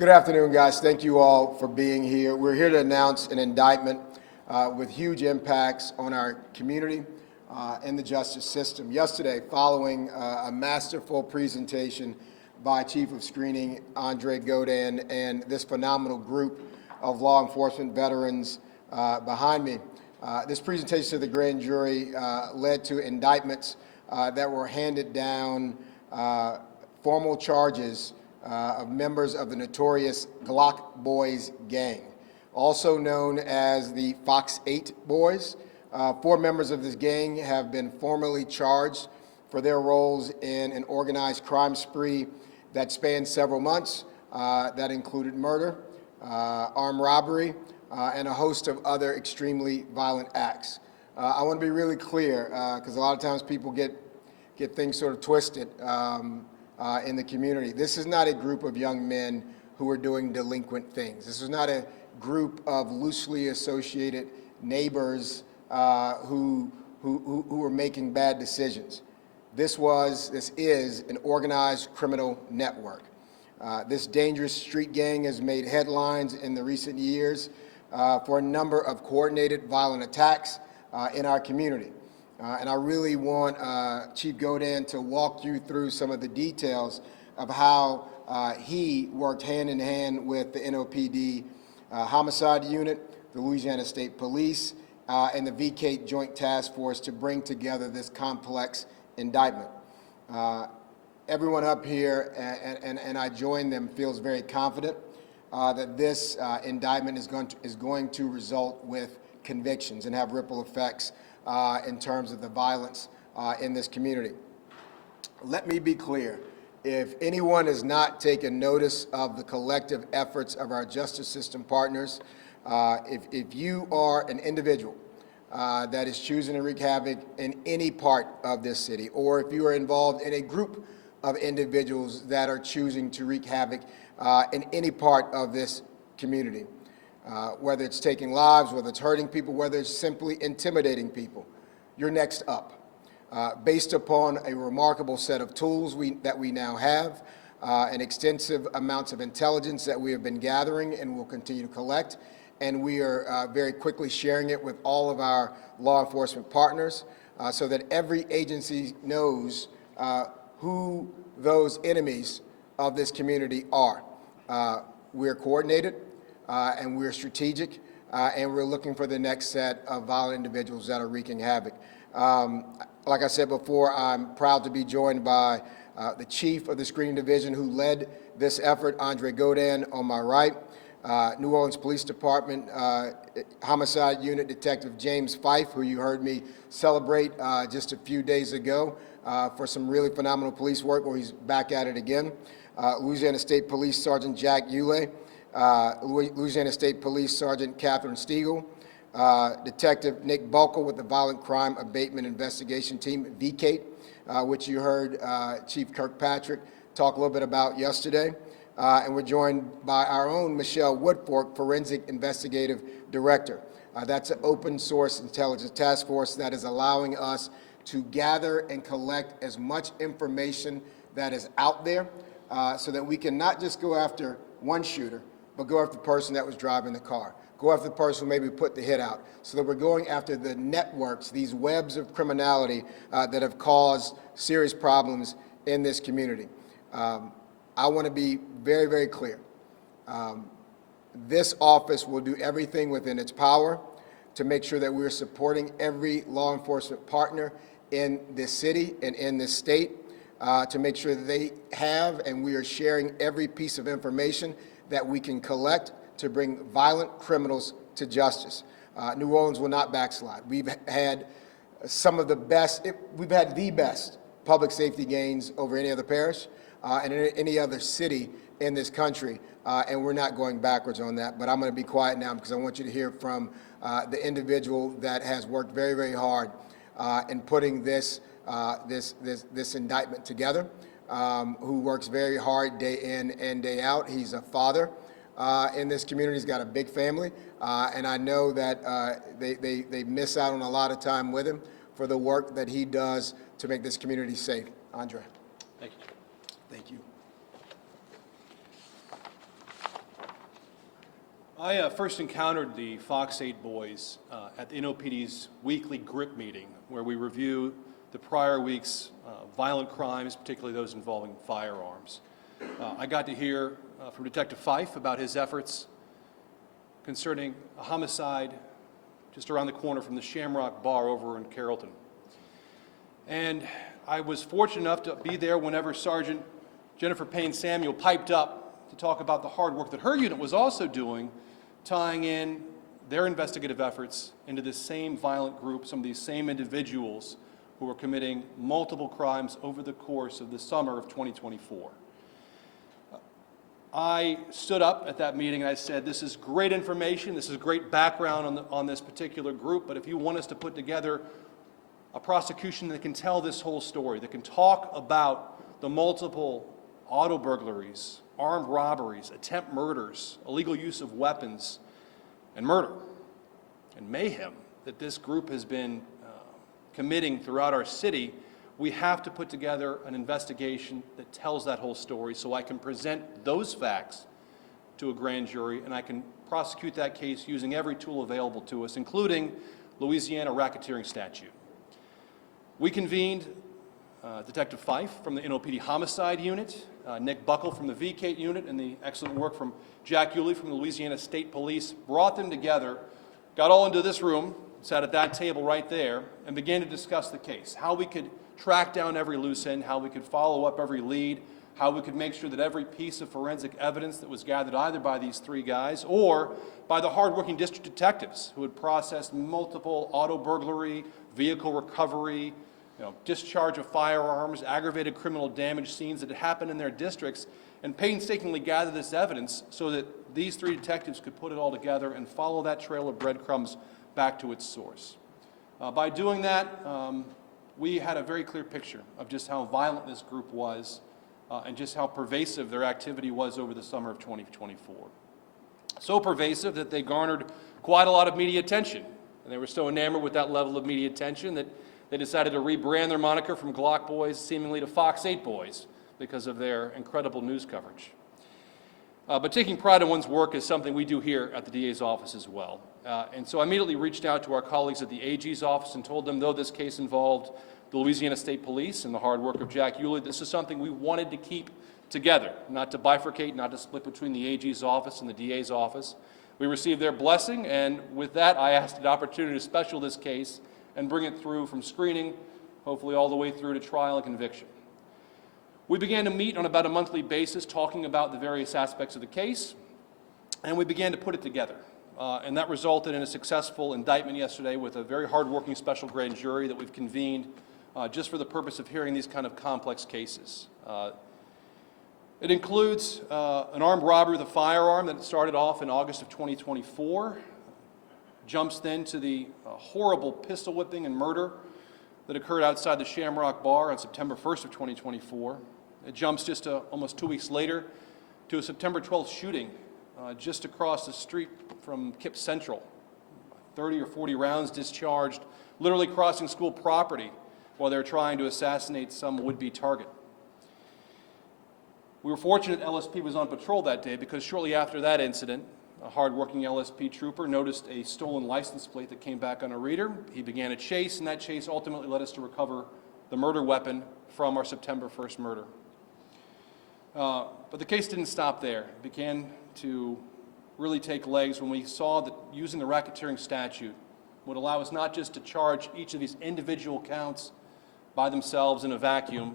Good afternoon, guys. Thank you all for being here. We're here to announce an indictment with huge impacts on our community and the justice system. Yesterday, following a masterful presentation by Chief of Screening Andre Godin and this phenomenal group of law enforcement veterans behind me, this presentation to the grand jury led to indictments that were handed down, formal charges of members of the notorious Glock Boyz gang, also known as the Fox 8 Boys. 4 members of this gang have been formally charged for their roles in an organized crime spree that spanned several months. That included murder, armed robbery, and a host of other extremely violent acts. I want to be really clear, because a lot of times people get things sort of twisted in the community. This is not a group of young men who are doing delinquent things. This is not a group of loosely associated neighbors who are making bad decisions. This is an organized criminal network. This dangerous street gang has made headlines in the recent years for a number of coordinated violent attacks in our community. And I really want Chief Godin to walk you through some of the details of how he worked hand in hand with the NOPD Homicide Unit, the Louisiana State Police, and the VK Joint Task Force to bring together this complex indictment. Everyone up here, and I join them, feels very confident that this indictment is going to result with convictions and have ripple effects in terms of the violence in this community. Let me be clear. If anyone has not taken notice of the collective efforts of our justice system partners, if you are an individual that is choosing to wreak havoc in any part of this city, or if you are involved in a group of individuals that are choosing to wreak havoc in any part of this community, whether it's taking lives, whether it's hurting people, whether it's simply intimidating people, you're next up. Based upon a remarkable set of tools that we now have, and extensive amounts of intelligence that we have been gathering and will continue to collect, and we are very quickly sharing it with all of our law enforcement partners so that every agency knows who those enemies of this community are. We're coordinated, and we're strategic, and we're looking for the next set of violent individuals that are wreaking havoc. Like I said before, I'm proud to be joined by the chief of the screening division who led this effort, Andre Godin, on my right, New Orleans Police Department Homicide Unit Detective James Fife, who you heard me celebrate just a few days ago for some really phenomenal police work, where he's back at it again. Louisiana State Police Sergeant Jack Ulay, Louisiana State Police Sergeant Catherine Stiegel, Detective Nick Buckle with the Violent Crime Abatement Investigation Team, VK, which you heard Chief Kirkpatrick talk a little bit about yesterday. And we're joined by our own Michelle Woodfork, Forensic Investigative Director. That's an open source intelligence task force that is allowing us to gather and collect as much information that is out there so that we can not just go after one shooter, but go after the person that was driving the car. Go after the person who maybe put the hit out, so that we're going after the networks, these webs of criminality that have caused serious problems in this community. I want to be very, very clear. This office will do everything within its power to make sure that we're supporting every law enforcement partner in this city and in this state to make sure that they have, and we are sharing every piece of information that we can collect to bring violent criminals to justice. New Orleans will not backslide. We've had some of the best, we've had the best public safety gains over any other parish and any other city in this country, and we're not going backwards on that. But I'm going to be quiet now because I want you to hear from the individual that has worked very, very hard in putting this indictment together, who works very hard day in and day out. He's a father in this community. He's got a big family, and I know that they miss out on a lot of time with him for the work that he does to make this community safe. Andre. Thank you. Thank you. I first encountered the Fox 8 boys at the NOPD's weekly GRIP meeting, where we review the prior week's violent crimes, particularly those involving firearms. I got to hear from Detective Fife about his efforts concerning a homicide just around the corner from the Shamrock Bar over in Carrollton. And I was fortunate enough to be there whenever Sergeant Jennifer Payne Samuel piped up to talk about the hard work that her unit was also doing, tying in their investigative efforts into this same violent group, some of these same individuals who were committing multiple crimes over the course of the summer of 2024. I stood up at that meeting and I said, this is great information, this is great background on this particular group, but if you want us to put together a prosecution that can tell this whole story, that can talk about the multiple auto burglaries, armed robberies, attempt murders, illegal use of weapons, and murder, and mayhem that this group has been committing throughout our city, we have to put together an investigation that tells that whole story so I can present those facts to a grand jury and I can prosecute that case using every tool available to us, including Louisiana racketeering statute. We convened Detective Fife from the NOPD Homicide Unit, Nick Buckle from the VCAT Unit, and the excellent work from Jack Yulee from the Louisiana State Police, brought them together, got all into this room, sat at that table right there, and began to discuss the case, how we could track down every loose end, how we could follow up every lead, how we could make sure that every piece of forensic evidence that was gathered either by these three guys or by the hardworking district detectives who had processed multiple auto burglary, vehicle recovery, discharge of firearms, aggravated criminal damage scenes that had happened in their districts, and painstakingly gather this evidence so that these three detectives could put it all together and follow that trail of breadcrumbs back to its source. By doing that, we had a very clear picture of just how violent this group was and just how pervasive their activity was over the summer of 2024. So pervasive that they garnered quite a lot of media attention. And they were so enamored with that level of media attention that they decided to rebrand their moniker from Glock Boyz seemingly to Fox 8 Boys because of their incredible news coverage. But taking pride in one's work is something we do here at the DA's office as well. And so I immediately reached out to our colleagues at the AG's office and told them, though this case involved the Louisiana State Police and the hard work of Jack Yulee, this is something we wanted to keep together, not to bifurcate, not to split between the AG's office and the DA's office. We received their blessing, and with that, I asked an opportunity to special this case and bring it through from screening, hopefully all the way through to trial and conviction. We began to meet on about a monthly basis, talking about the various aspects of the case, and we began to put it together. And that resulted in a successful indictment yesterday with a very hardworking special grand jury that we've convened just for the purpose of hearing these kind of complex cases. It includes an armed robbery with a firearm that started off in August of 2024, jumps then to the horrible pistol whipping and murder that occurred outside the Shamrock Bar on September 1st of 2024. It jumps just almost 2 weeks later to a September 12th shooting just across the street from Kip Central. 30 or 40 rounds discharged, literally crossing school property while they're trying to assassinate some would-be target. We were fortunate LSP was on patrol that day because shortly after that incident, a hardworking LSP trooper noticed a stolen license plate that came back on a reader. He began a chase, and that chase ultimately led us to recover the murder weapon from our September 1st murder. But the case didn't stop there. It began to really take legs when we saw that using the racketeering statute would allow us not just to charge each of these individual counts by themselves in a vacuum,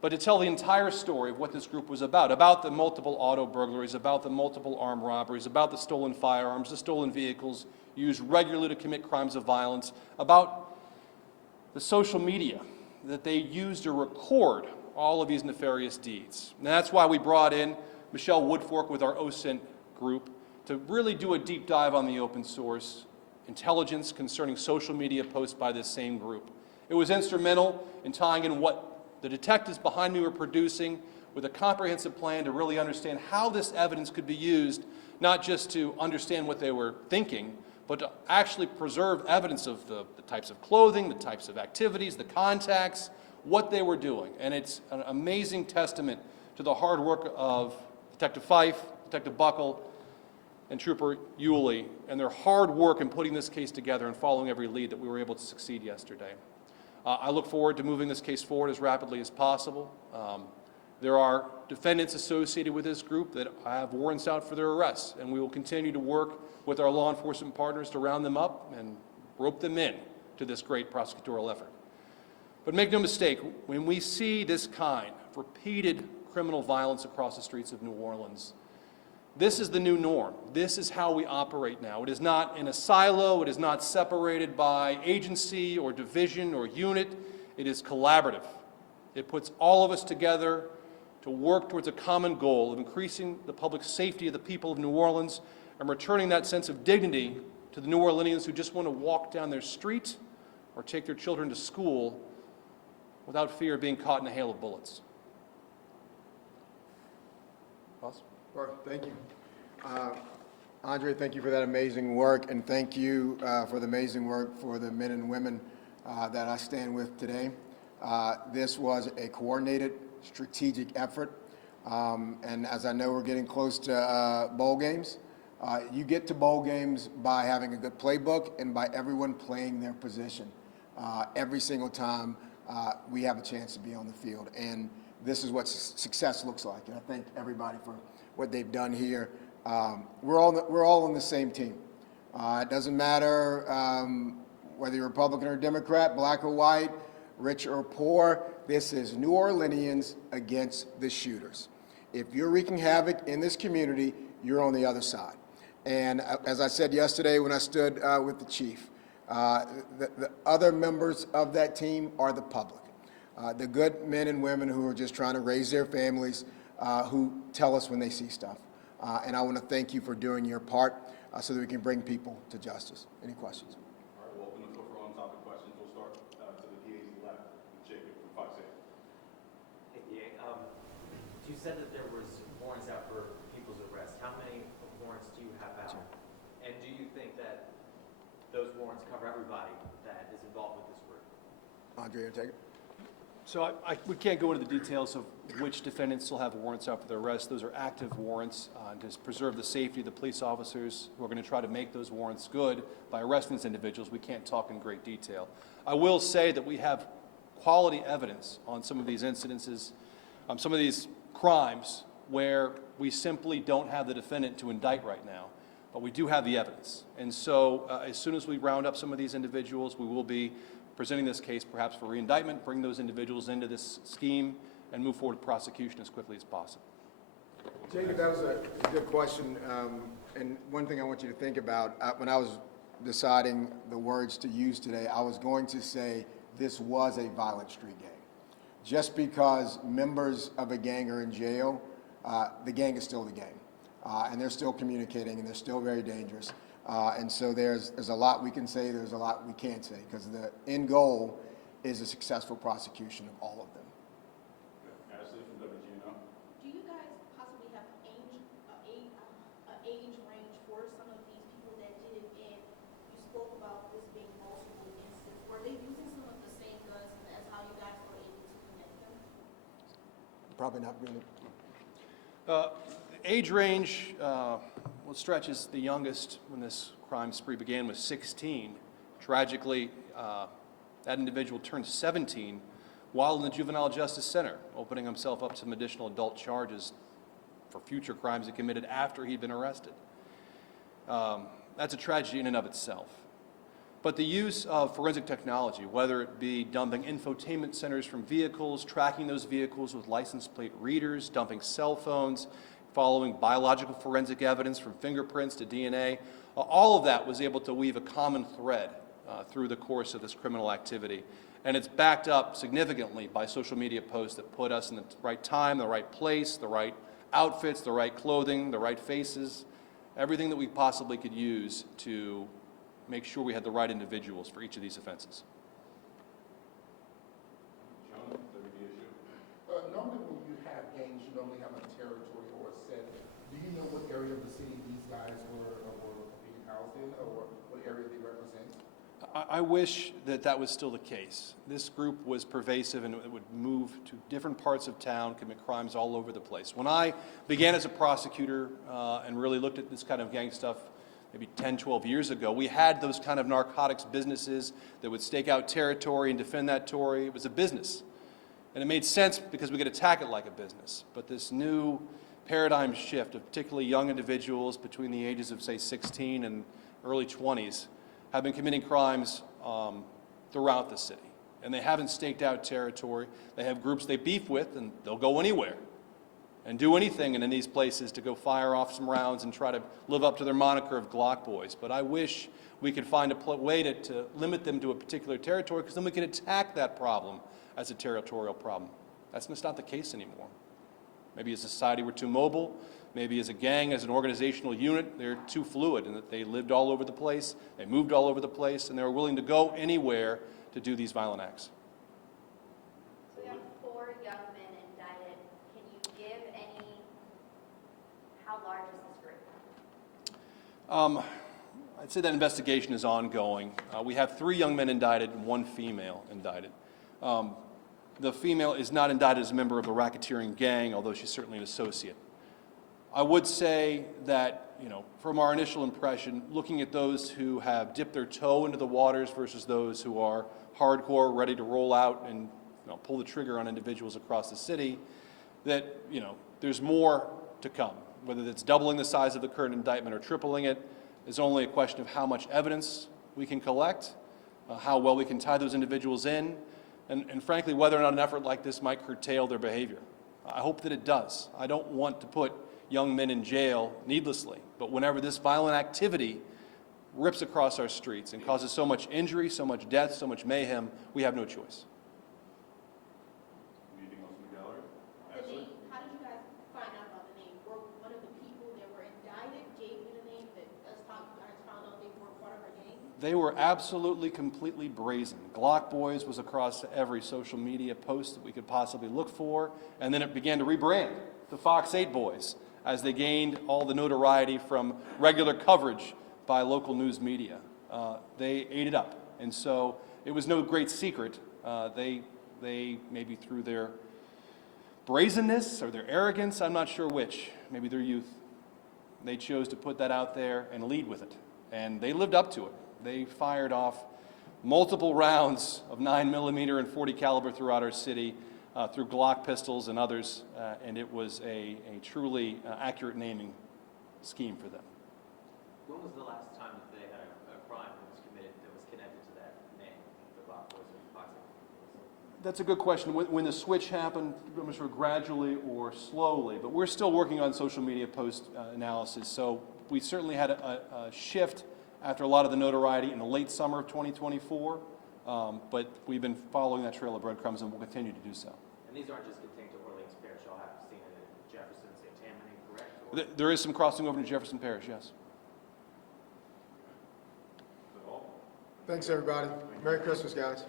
but to tell the entire story of what this group was about the multiple auto burglaries, about the multiple armed robberies, about the stolen firearms, the stolen vehicles used regularly to commit crimes of violence, about the social media that they used to record all of these nefarious deeds. And that's why we brought in Michelle Woodfork with our OSINT group to really do a deep dive on the open source intelligence concerning social media posts by this same group. It was instrumental in tying in what the detectives behind me were producing with a comprehensive plan to really understand how this evidence could be used, not just to understand what they were thinking, but to actually preserve evidence of the types of clothing, the types of activities, the contacts, what they were doing. And it's an amazing testament to the hard work of Detective Fife, Detective Buckle, and Trooper Yulee and their hard work in putting this case together and following every lead that we were able to succeed yesterday. I look forward to moving this case forward as rapidly as possible. There are defendants associated with this group that have warrants out for their arrests, and we will continue to work with our law enforcement partners to round them up and rope them in to this great prosecutorial effort. But make no mistake, when we see this kind of repeated criminal violence across the streets of New Orleans, this is the new norm. This is how we operate now. It is not in a silo. It is not separated by agency or division or unit. It is collaborative. It puts all of us together to work towards a common goal of increasing the public safety of the people of New Orleans and returning that sense of dignity to the New Orleanians who just want to walk down their street or take their children to school without fear of being caught in a hail of bullets. Boss? Well, thank you. Andre, thank you for that amazing work, and thank you for the amazing work for the men and women that I stand with today. This was a coordinated, strategic effort, and as I know we're getting close to bowl games, you get to bowl games by having a good playbook and by everyone playing their position. Every single time we have a chance to be on the field, and this is what success looks like, and I thank everybody for what they've done here. We're all on the same team. It doesn't matter whether you're Republican or Democrat, black or white, rich or poor. This is New Orleanians against the shooters. If you're wreaking havoc in this community, you're on the other side. And as I said yesterday when I stood with the chief, the other members of that team are the public. The good men and women who are just trying to raise their families, who tell us when they see stuff. And I want to thank you for doing your part so that we can bring people to justice. Any questions? All right, we'll open the floor for on-topic questions. We'll start to the DA's left, Jacob from Fox 8. Hey, DA, you said that there was warrants out for people's arrest. How many warrants do you have out? And do you think that those warrants cover everybody that is involved with this group? Andre, you take it. So we can't go into the details of which defendants still have warrants out for their arrest. Those are active warrants to preserve the safety of the police officers who are going to try to make those warrants good by arresting these individuals. We can't talk in great detail. I will say that we have quality evidence on some of these incidences, some of these crimes where we simply don't have the defendant to indict right now, but we do have the evidence. And so as soon as we round up some of these individuals, we will be presenting this case perhaps for re-indictment, bring those individuals into this scheme, and move forward to prosecution as quickly as possible. Jacob, that was a good question. And one thing I want you to think about, when I was deciding the words to use today, I was going to say this was a violent street gang. Just because members of a gang are in jail, the gang is still the gang. And they're still communicating, and they're still very dangerous. And so there's a lot we can say, there's a lot we can't say, because the end goal is a successful prosecution of all of them. Ashley from WGNO. Do you guys possibly have age range for some of these people that did it? And you spoke about this being multiple instances. Were they using some of the same guns, and that's how you guys were able to connect them? Probably not really. Age range, well, stretches the youngest when this crime spree began was 16. Tragically, that individual turned 17 while in the Juvenile Justice Center, opening himself up to some additional adult charges for future crimes he committed after he'd been arrested. That's a tragedy in and of itself. But the use of forensic technology, whether it be dumping infotainment centers from vehicles, tracking those vehicles with license plate readers, dumping cell phones, following biological forensic evidence from fingerprints to DNA, all of that was able to weave a common thread through the course of this criminal activity. And it's backed up significantly by social media posts that put us in the right time, the right place, the right outfits, the right clothing, the right faces, everything that we possibly could use to make sure we had the right individuals for each of these offenses. John, WDSU. Normally when you have gangs, you normally have a territory or a set. Do you know what area of the city these guys were being housed in, or what area they represent? I wish that that was still the case. This group was pervasive and it would move to different parts of town, commit crimes all over the place. When I began as a prosecutor and really looked at this kind of gang stuff maybe 10, 12 years ago, we had those kind of narcotics businesses that would stake out territory and defend that territory. It was a business. And it made sense because we could attack it like a business. But this new paradigm shift of particularly young individuals between the ages of, say, 16 and early 20s have been committing crimes throughout the city. And they haven't staked out territory. They have groups they beef with, and they'll go anywhere and do anything in these places to go fire off some rounds and try to live up to their moniker of Glock Boyz. But I wish we could find a way to limit them to a particular territory, because then we could attack that problem as a territorial problem. That's just not the case anymore. Maybe as a society we're too mobile. Maybe as a gang, as an organizational unit, they're too fluid in that they lived all over the place, they moved all over the place, and they were willing to go anywhere to do these violent acts. So we have 4 young men indicted. Can you give any, how large is this group? I'd say that investigation is ongoing. We have 3 young men indicted and 1 female indicted. The female is not indicted as a member of the racketeering gang, although she's certainly an associate. I would say that, from our initial impression, looking at those who have dipped their toe into the waters versus those who are hardcore, ready to roll out and pull the trigger on individuals across the city, that there's more to come. Whether it's doubling the size of the current indictment or tripling it is only a question of how much evidence we can collect, how well we can tie those individuals in, and frankly, whether or not an effort like this might curtail their behavior. I hope that it does. I don't want to put young men in jail needlessly, but whenever this violent activity rips across our streets and causes so much injury, so much death, so much mayhem, we have no choice. Anything else in the gallery? The name, how did you guys find out about the name? Were one of the people that were indicted gave you the name that you guys found out they were part of a gang? They were absolutely, completely brazen. Glock Boyz was across every social media post that we could possibly look for, and then it began to rebrand to Fox 8 Boys as they gained all the notoriety from regular coverage by local news media. They ate it up, and so it was no great secret. They maybe through their brazenness or their arrogance, I'm not sure which, maybe their youth, they chose to put that out there and lead with it, and they lived up to it. They fired off multiple rounds of 9mm and .40 caliber throughout our city through Glock pistols and others, and it was a truly accurate naming scheme for them. When was the last time that they had a crime that was committed that was connected to that name, the Glock Boyz and Fox 8? That's a good question. When the switch happened, I'm sure gradually or slowly, but we're still working on social media post analysis, so we certainly had a shift after a lot of the notoriety in the late summer of 2024, but we've been following that trail of breadcrumbs and will continue to do so. And these aren't just contained to Orleans Parish, y'all have seen it in Jefferson, St. Tammany, correct? Or- There is some crossing over to Jefferson Parish, yes. Is that all? Thanks, everybody. Merry Christmas, guys.